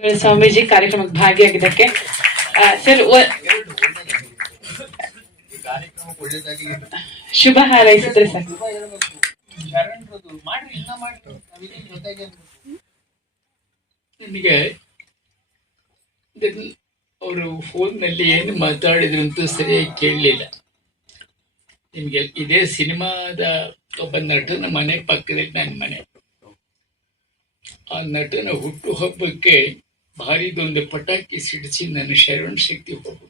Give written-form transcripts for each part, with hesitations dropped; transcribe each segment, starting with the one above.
ಸ್ವಾಮೀಜಿ ಕಾರ್ಯಕ್ರಮಕ್ಕೆ ಭಾಗಿಯಾಗಿದ್ದಕ್ಕೆ ಸರ್ ಶುಭ ಹಾರೈಸಿದ್ರೆ ಸರ್. ನನಗೆ ಅವರು ಫೋನ್ನಲ್ಲಿ ಏನು ಮಾತಾಡಿದ್ರು ಅಂತೂ ಸರಿಯಾಗಿ ಕೇಳಲಿಲ್ಲ. ನಿಮ್ಗೆ ಇದೇ ಸಿನಿಮಾದ ಒಬ್ಬ ನಟನ ಮನೆ ಪಕ್ಕದಲ್ಲಿ ನನ್ನ ಮನೆ. ಆ ನಟನ ಹುಟ್ಟು ಹಬ್ಬಕ್ಕೆ ಭಾರಿದೊಂದು ಪಟಾಕಿ ಸಿಡಿಸಿ ನನ್ನ ಶರಣ ಶಕ್ತಿ ಹೋಗ್ಬಿಟ್ಟು,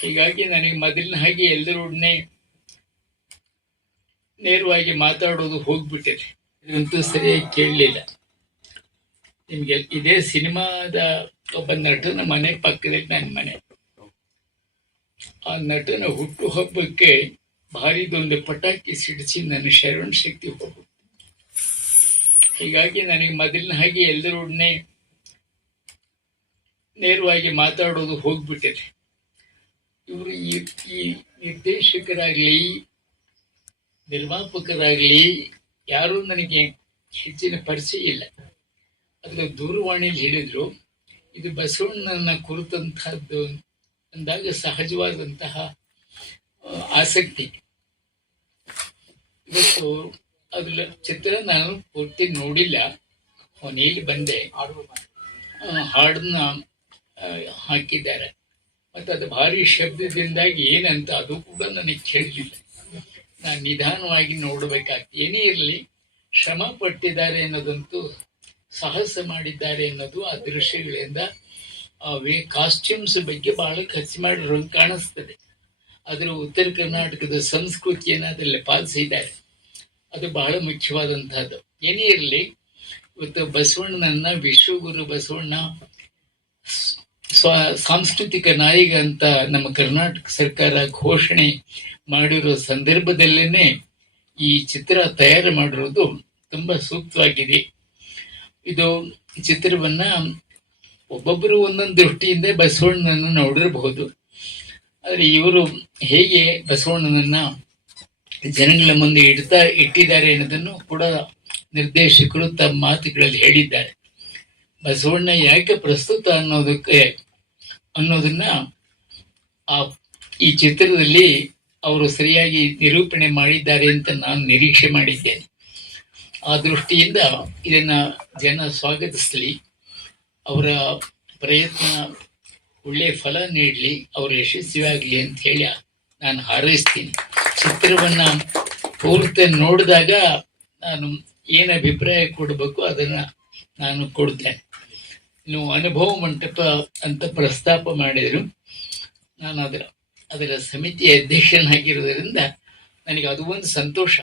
ಹೀಗಾಗಿ ನನಗೆ ಮೊದಲಿನ ಹಾಗೆ ಎಲ್ಲರೊಡನೆ ನೇರವಾಗಿ ಮಾತಾಡೋದು ಹೋಗ್ಬಿಟ್ಟಿದೆ. ಇದಂತೂ ಸರಿಯಾಗಿ ಕೇಳಲಿಲ್ಲ. ನಿಮ್ಗೆ ಇದೇ ಸಿನಿಮಾದ ಒಬ್ಬ ನಟನ ಮನೆ ಪಕ್ಕದಲ್ಲಿ ನನ್ನ ಮನೆ. ಆ ನಟನ ಹುಟ್ಟು ಹಬ್ಬಕ್ಕೆ ಭಾರಿದೊಂದು ಪಟಾಕಿ ಸಿಡಿಸಿ ನನ್ನ ಶರಣ ಶಕ್ತಿ ಹೋಗ್ಬಿಟ್ಟು, ಹೀಗಾಗಿ ನನಗೆ ಮೊದಲಿನ ಹಾಗೆ ಎಲ್ಲರೊಡನೆ ನೇರವಾಗಿ ಮಾತಾಡೋದು ಹೋಗ್ಬಿಟ್ಟಿದೆ. ಇವರು ಈ ನಿರ್ದೇಶಕರಾಗ್ಲಿ ನಿರ್ಮಾಪಕರಾಗ್ಲಿ ಯಾರೂ ನನಗೆ ಹೆಚ್ಚಿನ ಪರಿಚಯ ಇಲ್ಲ. ಅದ್ರ ದೂರವಾಣಿಯಲ್ಲಿ ಹೇಳಿದ್ರು ಇದು ಬಸವಣ್ಣನ ಕುರಿತಂತಹದ್ದು ಅಂದಾಗ ಸಹಜವಾದಂತಹ ಆಸಕ್ತಿ. ಇವತ್ತು ಅದ್ರ ಚಿತ್ರ ನಾನು ಪೂರ್ತಿ ನೋಡಿಲ್ಲ, ಕೊನೆಯಲ್ಲಿ ಬಂದೆ. ಹಾಡನ್ನ ಹಾಕಿದ್ದಾರೆ, ಮತ್ತೆ ಅದು ಭಾರಿ ಶಬ್ದದಿಂದಾಗಿ ಏನಂತ ಅದು ಕೂಡ ನನಗೆ ಕೇಳಲಿಲ್ಲ. ನಾನು ನಿಧಾನವಾಗಿ ನೋಡಬೇಕಾಗ್ತದೆ. ಏನೇ ಇರಲಿ, ಶ್ರಮ ಪಟ್ಟಿದ್ದಾರೆ ಅನ್ನೋದಂತೂ, ಸಾಹಸ ಮಾಡಿದ್ದಾರೆ ಅನ್ನೋದು ಆ ದೃಶ್ಯಗಳಿಂದ ಕಾಸ್ಟ್ಯೂಮ್ಸ್ ಬಗ್ಗೆ ಬಹಳ ಖರ್ಚು ಮಾಡಿರೋ ಕಾಣಿಸ್ತದೆ. ಅದರ ಉತ್ತರ ಕರ್ನಾಟಕದ ಸಂಸ್ಕೃತಿಯನ್ನು ಅದರಲ್ಲಿ ಪಾಲಿಸಿದ್ದಾರೆ. ಅದು ಬಹಳ ಮುಖ್ಯವಾದಂತಹದ್ದು. ಏನೇ ಇರಲಿ, ಇವತ್ತು ಬಸವಣ್ಣನನ್ನ ವಿಶ್ವಗುರು ಬಸವಣ್ಣ ಸಾಂಸ್ಕೃತಿಕ ನಾಯಕ ಅಂತ ನಮ್ಮ ಕರ್ನಾಟಕ ಸರ್ಕಾರ ಘೋಷಣೆ ಮಾಡಿರೋ ಸಂದರ್ಭದಲ್ಲೇನೆ ಈ ಚಿತ್ರ ತಯಾರು ಮಾಡಿರೋದು ತುಂಬಾ ಸೂಕ್ತವಾಗಿದೆ. ಇದು ಚಿತ್ರವನ್ನ ಒಬ್ಬೊಬ್ಬರು ಒಂದೊಂದು ದೃಷ್ಟಿಯಿಂದ ಬಸವಣ್ಣನನ್ನು ನೋಡಿರಬಹುದು. ಆದರೆ ಇವರು ಹೇಗೆ ಬಸವಣ್ಣನನ್ನ ಜನಗಳ ಮುಂದೆ ಇಟ್ಟಿದ್ದಾರೆ ಅನ್ನೋದನ್ನು ಕೂಡ ನಿರ್ದೇಶಕರು ತಮ್ಮ ಮಾತುಗಳಲ್ಲಿ ಹೇಳಿದ್ದಾರೆ. ಬಸವಣ್ಣ ಯಾಕೆ ಪ್ರಸ್ತುತ ಅನ್ನೋದನ್ನ ಈ ಚಿತ್ರದಲ್ಲಿ ಅವರು ಸರಿಯಾಗಿ ನಿರೂಪಣೆ ಮಾಡಿದ್ದಾರೆ ಅಂತ ನಾನು ನಿರೀಕ್ಷೆ ಮಾಡಿದ್ದೇನೆ. ಆ ದೃಷ್ಟಿಯಿಂದ ಇದನ್ನ ಜನ ಸ್ವಾಗತಿಸಲಿ, ಅವರ ಪ್ರಯತ್ನ ಒಳ್ಳೆಯ ಫಲ ನೀಡಲಿ, ಅವರು ಯಶಸ್ವಿಯಾಗಲಿ ಅಂತ ಹೇಳಿ ನಾನು ಹಾರೈಸ್ತೀನಿ. ಚಿತ್ರವನ್ನ ಪೂರ್ತಿ ನೋಡಿದಾಗ ನಾನು ಏನು ಅಭಿಪ್ರಾಯ ಕೊಡಬೇಕು ಅದನ್ನ ನಾನು ಕೊಡ್ತೇನೆ. ನೀವು ಅನುಭವ ಮಂಟಪ ಅಂತ ಪ್ರಸ್ತಾಪ ಮಾಡಿದರು. ನಾನು ಅದರ ಸಮಿತಿಯ ಅಧ್ಯಕ್ಷನಾಗಿರೋದ್ರಿಂದ ನನಗೆ ಅದು ಒಂದು ಸಂತೋಷ.